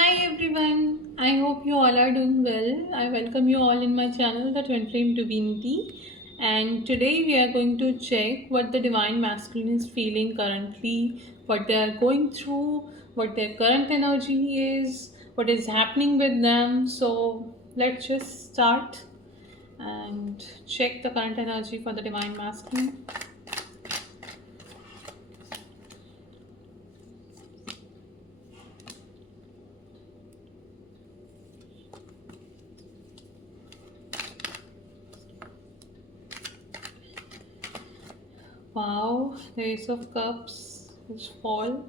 Hi everyone, I hope you all are doing well. I welcome you all in my channel, The Twin Flame Divinity. And today we are going to check what the Divine Masculine is feeling currently, what they are going through, what their current energy is, what is happening with them. So let's just start and check the current energy for the Divine Masculine. Wow, the Ace of Cups is fall.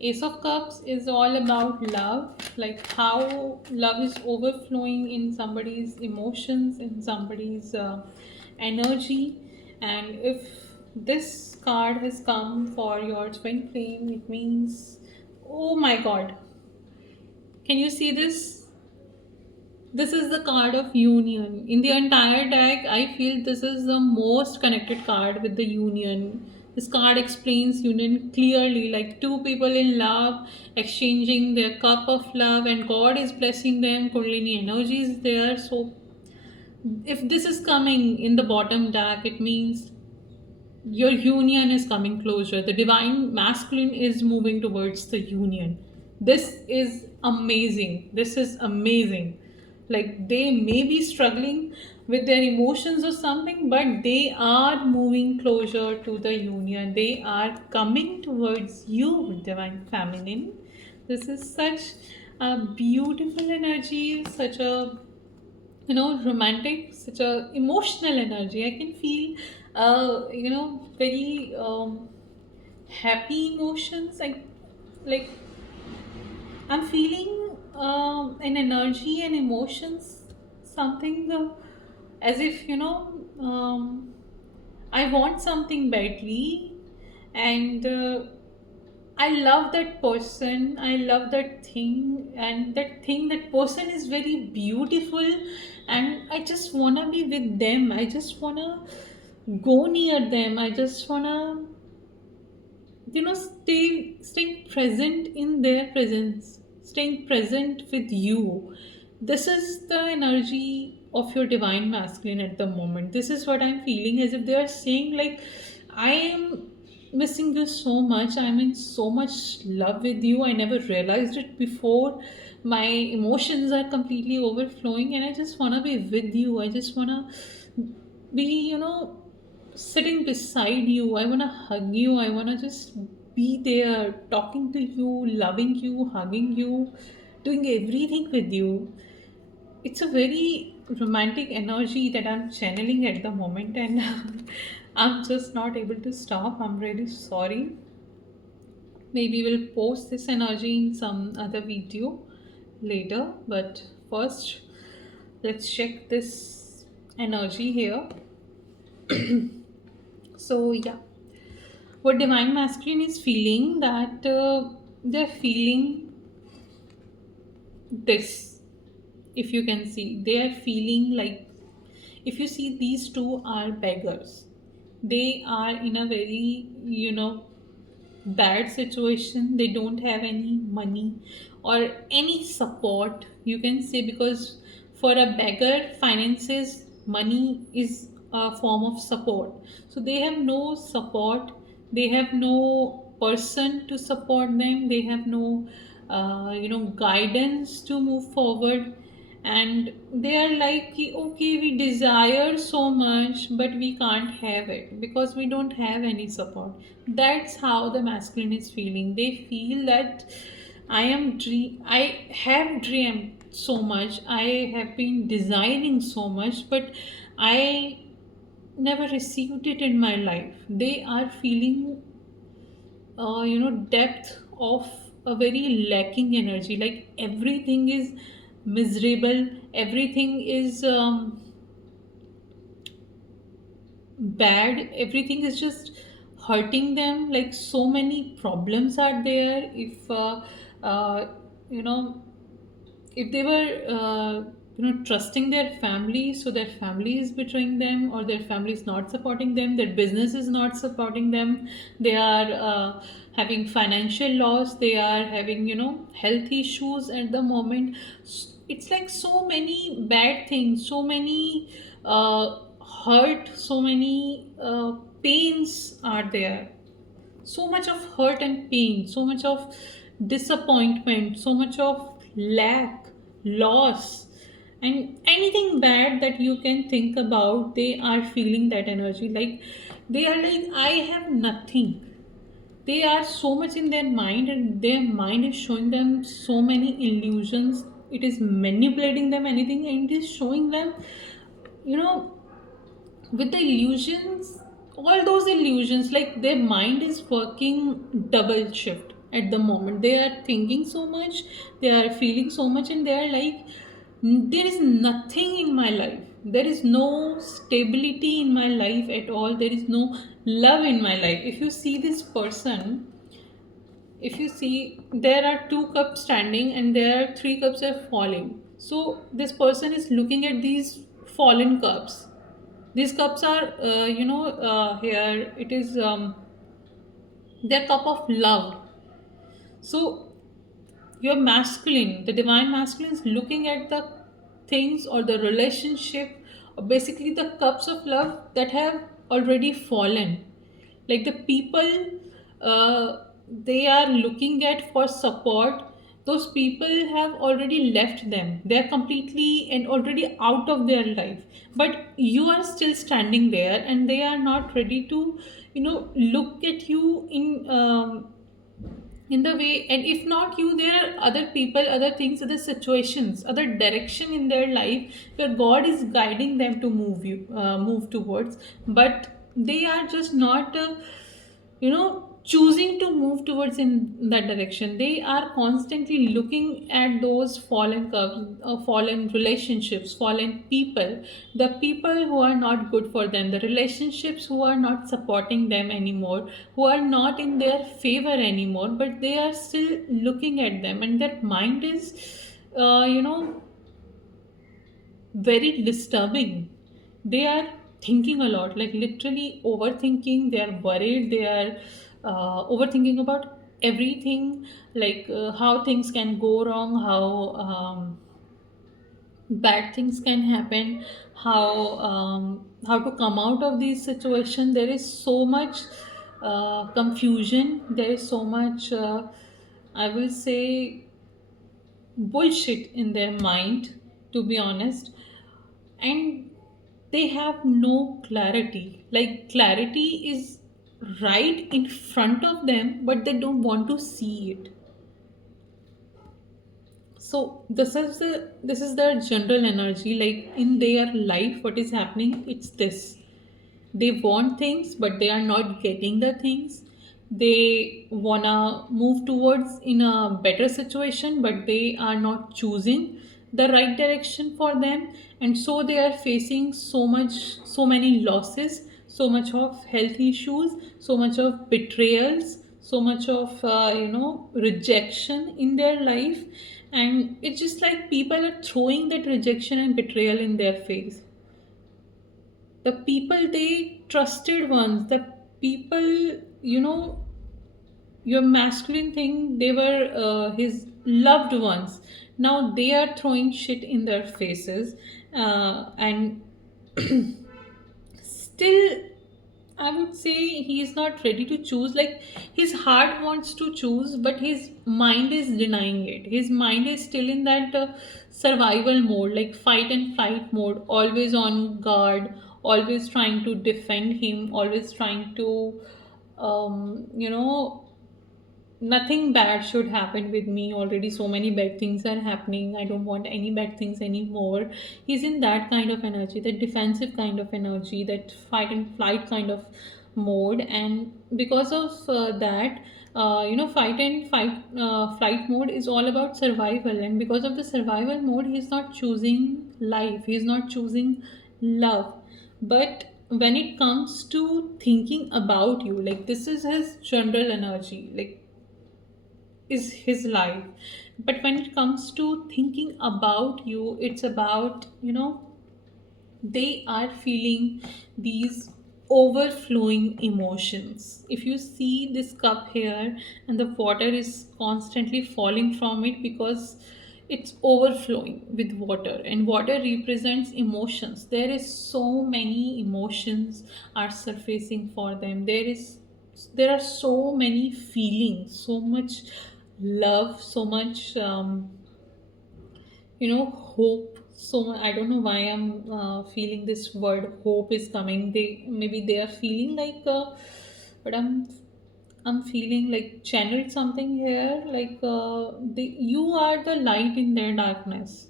Ace of Cups is all about love, like how love is overflowing in somebody's emotions, in somebody's energy. And if this card has come for your twin flame, it means, oh my god, can you see this? This is the card of union. In the entire deck, I feel this is the most connected card with the union. This card explains union clearly, like two people in love exchanging their cup of love, and God is blessing them. Kundalini energy is there. So, if this is coming in the bottom deck, it means your union is coming closer. The divine masculine is moving towards the union. This is amazing. This is amazing. Like they may be struggling with their emotions or something, but they are moving closer to the union. They are coming towards you, divine feminine. This is such a beautiful energy, such a romantic, such a emotional energy. I can feel very happy emotions, like I'm feeling an energy and emotions, something as if I want something badly, and I love that person. I love that thing, and that person is very beautiful, and I just wanna be with them. I just wanna go near them. I just wanna, staying present in their presence, staying present with you. This is the energy of your divine masculine at the moment. This is what I'm feeling, as if they are saying, like, I am missing you so much. I'm in so much love with you. I never realized it before. My emotions are completely overflowing, and I just want to be with you. I just want to be, sitting beside you. I want to hug you. I want to just be there, talking to you, loving you, hugging you, doing everything with you. It's a very romantic energy that I'm channeling at the moment, and I'm just not able to stop. I'm really sorry. Maybe we'll post this energy in some other video later, but first, let's check this energy here. So, yeah, what divine masculine is feeling, that they're feeling this. If you can see, they are feeling like, if you see, these two are beggars. They are in a very, bad situation. They don't have any money or any support, you can say, because for a beggar, finances, money is a form of support. So they have no support. They have no person to support them. They have no guidance to move forward, and they are like, okay, we desire so much, but we can't have it because we don't have any support. That's how the masculine is feeling. They feel that I have dreamed so much, I have been desiring so much, but I never received it in my life. They are feeling depth of a very lacking energy, like everything is miserable, everything is bad, everything is just hurting them, like so many problems are there. If uh, you know if they were trusting their family, so their family is betraying them, or their family is not supporting them, their business is not supporting them, they are having financial loss, they are having health issues at the moment. It's like so many bad things, so many hurt, so many pains are there, so much of hurt and pain, so much of disappointment, so much of lack, loss, and anything bad that you can think about, they are feeling that energy. Like they are like, I have nothing. They are so much in their mind, and their mind is showing them so many illusions. It is manipulating them anything, and it is showing them, you know, with the illusions, all those illusions, like their mind is working double shift at the moment. They are thinking so much, they are feeling so much, and they are like, there is nothing in my life, there is no stability in my life at all, there is no love in my life. If you see this person, if you see, there are two cups standing and there are three cups are falling. So this person is looking at these fallen cups. These cups are here it is their cup of love. So your masculine, the divine masculine, is looking at the things or the relationship, or basically the cups of love that have already fallen. Like the people they are looking at for support, those people have already left them, they are completely and already out of their life. But you are still standing there, and they are not ready to look at you in the way. And if not you, there are other people, other things, other situations, other direction in their life where God is guiding them to move towards. But they are just not choosing to move towards in that direction. They are constantly looking at those fallen curves, fallen relationships, fallen people, the people who are not good for them, the relationships who are not supporting them anymore, who are not in their favor anymore, but they are still looking at them, and their mind is uh, you know very disturbing. They are thinking a lot, like literally overthinking. They are worried, they are overthinking about everything, like how things can go wrong, how bad things can happen, how to come out of these situation. There is so much confusion, there is so much I will say bullshit in their mind, to be honest. And they have no clarity, like clarity is right in front of them, but they don't want to see it. So this is the general energy, like in their life what is happening, it's this: they want things but they are not getting the things. They wanna move towards in a better situation, but they are not choosing the right direction for them. And so they are facing so many losses, so much of health issues, so much of betrayals, so much of rejection in their life. And it's just like people are throwing that rejection and betrayal in their face. The people they trusted ones, the people, you know your masculine thing, they were his loved ones, now they are throwing shit in their faces. And still I would say he is not ready to choose. Like his heart wants to choose, but his mind is denying it. His mind is still in that survival mode, like fight and flight mode, always on guard, always trying to defend him, always trying to um, you know nothing bad should happen with me. Already so many bad things are happening, I don't want any bad things anymore. He's in that kind of energy, that defensive kind of energy, that fight and flight kind of mode. And because of that, fight and flight mode is all about survival. And because of the survival mode, he's not choosing life, he's not choosing love. But when it comes to thinking about you, like this is his general energy. Like is his life. But when it comes to thinking about you, it's about, they are feeling these overflowing emotions. If you see this cup here, and the water is constantly falling from it because it's overflowing with water, and water represents emotions. There is so many emotions are surfacing for them. There are so many feelings, so much love, so much hope. So I don't know why I'm feeling this word hope is coming. They are feeling like but I'm feeling like channeled something here, like you are the light in their darkness.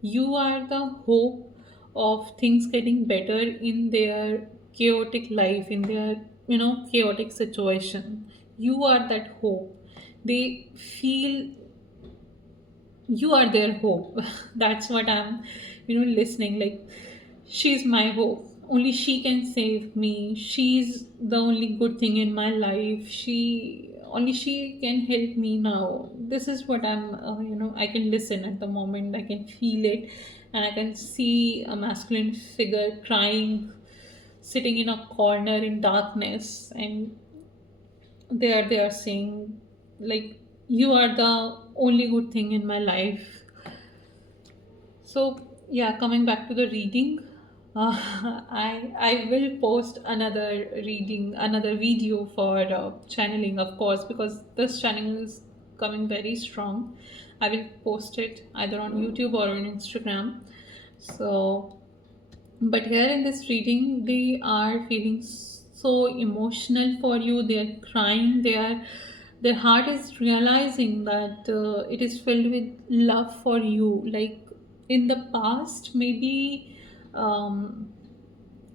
You are the hope of things getting better in their chaotic life, in their chaotic situation. You are that hope. They feel you are their hope. That's what I'm listening, like, she's my hope, only she can save me, she's the only good thing in my life, she can help me now. This is what I'm I can listen at the moment, I can feel it, and I can see a masculine figure crying, sitting in a corner in darkness, and they are saying, like, you are the only good thing in my life. So yeah, coming back to the reading, I will post another reading, another video for channeling, of course, because this channeling is coming very strong. I will post it either on YouTube or on Instagram. So, but here in this reading, they are feeling so emotional for you. They are crying. Their heart is realizing that it is filled with love for you. Like in the past, maybe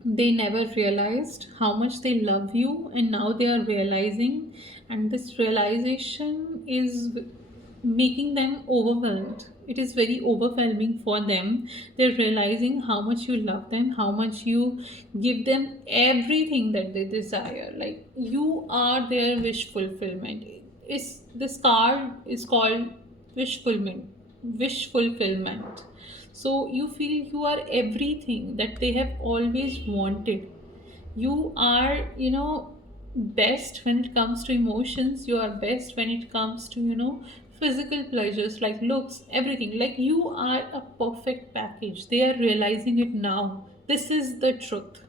they never realized how much they love you, and now they are realizing, and this realization is making them overwhelmed. It is very overwhelming for them. They're realizing how much you love them, how much you give them everything that they desire. Like you are their wish fulfillment. Is this card is called wish fulfillment. Wish fulfillment. So you feel you are everything that they have always wanted. You are, best when it comes to emotions. You are best when it comes to, physical pleasures like looks, everything. Like you are a perfect package. They are realizing it now. This is the truth.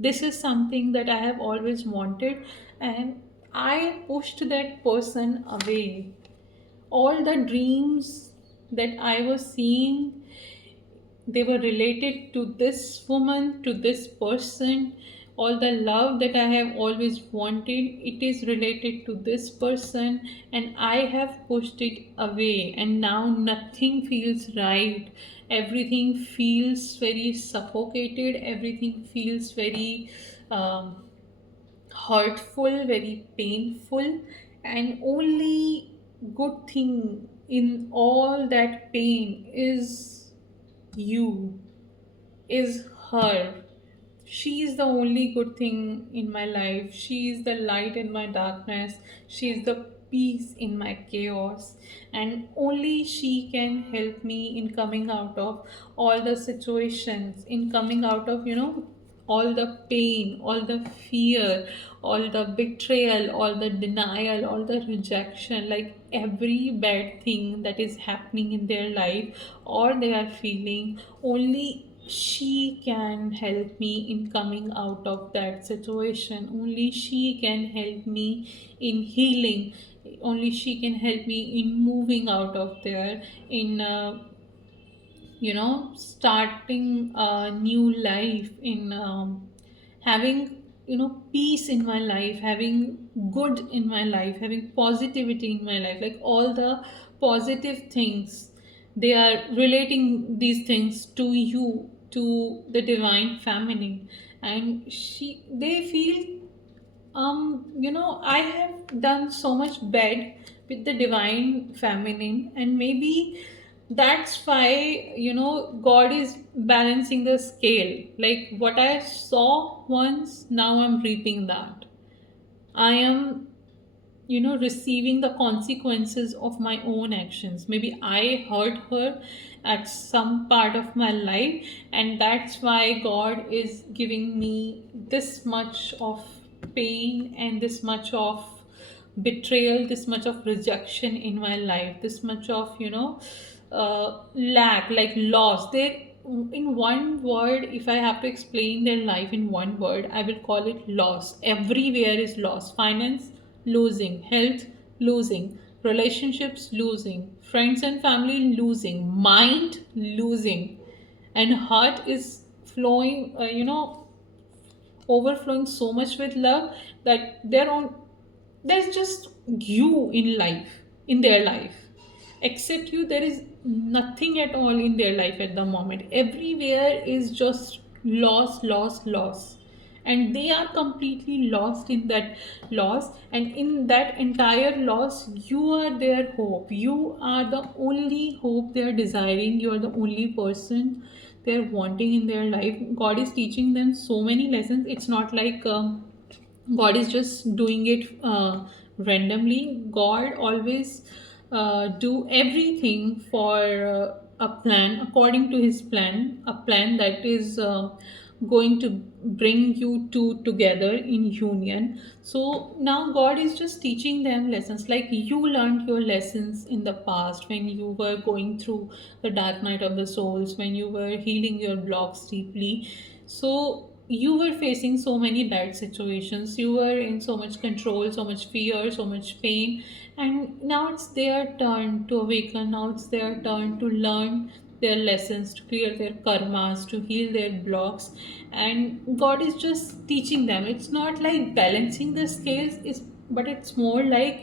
This is something that I have always wanted, and I pushed that person away. All the dreams that I was seeing, they were related to this woman, to this person. All the love that I have always wanted, it is related to this person, and I have pushed it away, and now nothing feels right. Everything feels very suffocated, everything feels very um, hurtful, very painful, and only good thing in all that pain is you, is her. She is the only good thing in my life. She is the light in my darkness. She is the peace in my chaos. And only she can help me in coming out of all the situations, in coming out of, all the pain, all the fear, all the betrayal, all the denial, all the rejection, like every bad thing that is happening in their life or they are feeling. Only she can help me in coming out of that situation. Only she can help me in healing. Only she can help me in moving out of there, in starting a new life, in having peace in my life, having good in my life, having positivity in my life, like all the positive things. They are relating these things to you, to the divine feminine, and they feel, I have done so much bad with the divine feminine, and maybe that's why, God is balancing the scale. Like what I saw once, now I'm reaping that. I am receiving the consequences of my own actions. Maybe I hurt her at some part of my life, and that's why God is giving me this much of pain and this much of betrayal, this much of rejection in my life, this much of lack, like loss. They, in one word, if I have to explain their life in one word, I will call it loss. Everywhere is loss. Finance losing, health losing, relationships losing, friends and family losing, mind losing, and heart is flowing, overflowing so much with love that there's just you in life, in their life. Except you, there is nothing at all in their life at the moment. Everywhere is just loss, loss, loss. And they are completely lost in that loss. And in that entire loss, you are their hope. You are the only hope they are desiring. You are the only person they're wanting in their life. God is teaching them so many lessons. It's not like God is just doing it randomly. God always do everything for a plan, according to His plan, a plan that is going to bring you two together in union. So now God is just teaching them lessons, like you learned your lessons in the past when you were going through the dark night of the souls, when you were healing your blocks deeply. So you were facing so many bad situations, you were in so much control, so much fear, so much pain, and now it's their turn to awaken. Now it's their turn to learn their lessons, to clear their karmas, to heal their blocks. And God is just teaching them. It's not like balancing the scales, but it's more like,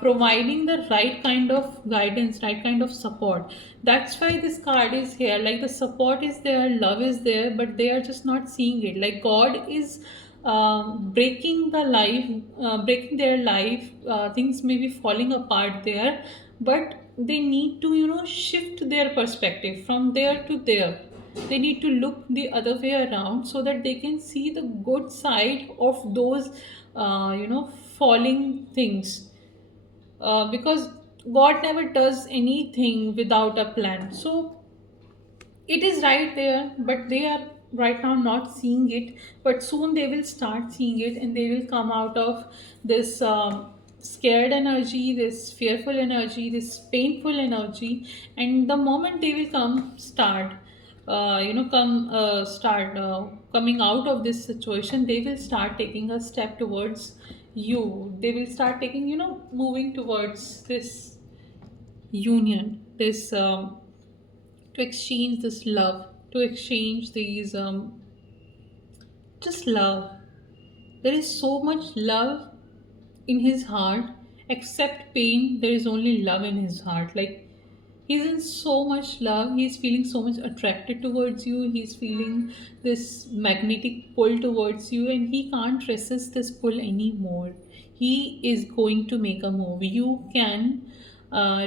providing the right kind of guidance, right kind of support. That's why this card is here. Like the support is there, love is there, but they are just not seeing it. Like God is breaking their life. Things may be falling apart there, but they need to, shift their perspective from there to there. They need to look the other way around so that they can see the good side of those, falling things, because God never does anything without a plan. So it is right there, but they are right now not seeing it. But soon they will start seeing it, and they will come out of this scared energy, this fearful energy, this painful energy. And the moment they will start coming out of this situation, they will start taking a step towards you. They will start taking, moving towards this union, this to exchange this love, to exchange these just love. There is so much love in his heart. Except pain, there is only love in his heart. Like he's in so much love, he's feeling so much attracted towards you, he's feeling this magnetic pull towards you, and he can't resist this pull anymore. He is going to make a move. You can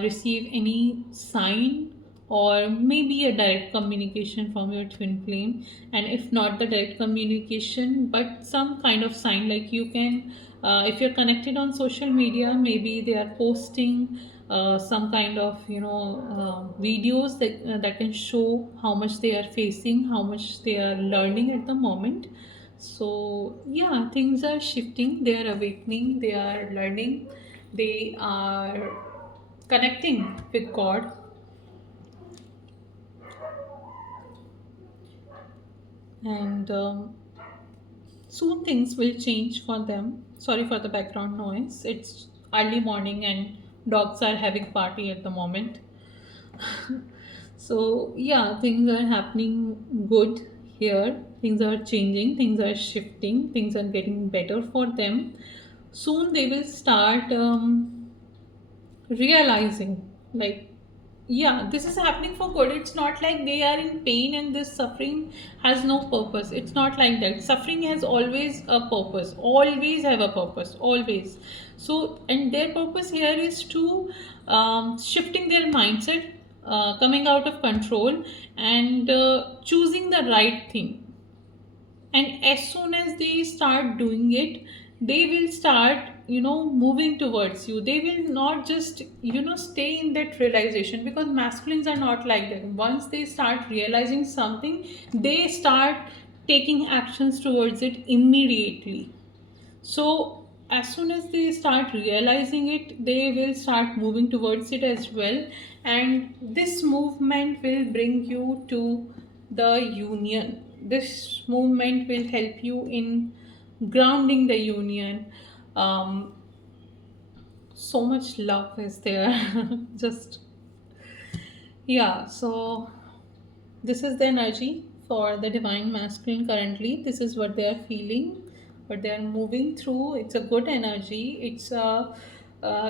receive any sign or maybe a direct communication from your twin flame. And if not the direct communication, but some kind of sign, like you can, if you're connected on social media, maybe they are posting some kind of, videos that can show how much they are facing, how much they are learning at the moment. So yeah, things are shifting, they are awakening, they are learning, they are connecting with God. And soon things will change for them. Sorry for the background noise. It's early morning and dogs are having party at the moment. So yeah, things are happening good here. Things are changing, things are shifting, things are getting better for them. Soon they will start realizing, like, yeah, this is happening for good. It's not like they are in pain and this suffering has no purpose. It's not like that. Suffering has always a purpose, always have a purpose, always. So and their purpose here is to shifting their mindset, coming out of control, and choosing the right thing. And as soon as they start doing it, they will start, moving towards you. They will not just, stay in that realization, because masculines are not like that. Once they start realizing something, they start taking actions towards it immediately. So as soon as they start realizing it, they will start moving towards it as well. And this movement will bring you to the union. This movement will help you in grounding the union. Um, so much love is there. Just, yeah. So this is the energy for the divine masculine currently. This is what they are feeling, what they are moving through. It's a good energy. It's a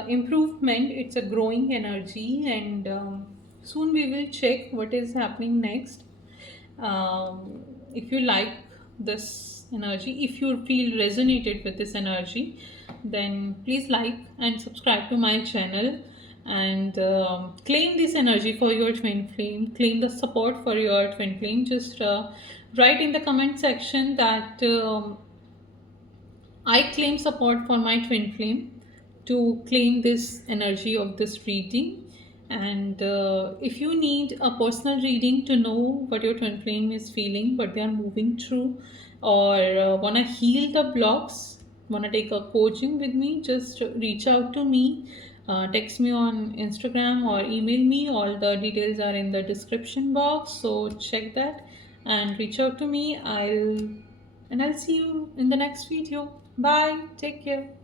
improvement. It's a growing energy, and soon we will check what is happening next. If you like this energy, if you feel resonated with this energy, then please like and subscribe to my channel, and claim this energy for your twin flame, claim the support for your twin flame. Just write in the comment section that I claim support for my twin flame, to claim this energy of this reading. And if you need a personal reading to know what your twin flame is feeling, what they are moving through, or want to heal the blocks, want to take a coaching with me, just reach out to me. Text me on Instagram or email me. All the details are in the description box. So check that and reach out to me. I'll see you in the next video. Bye. Take care.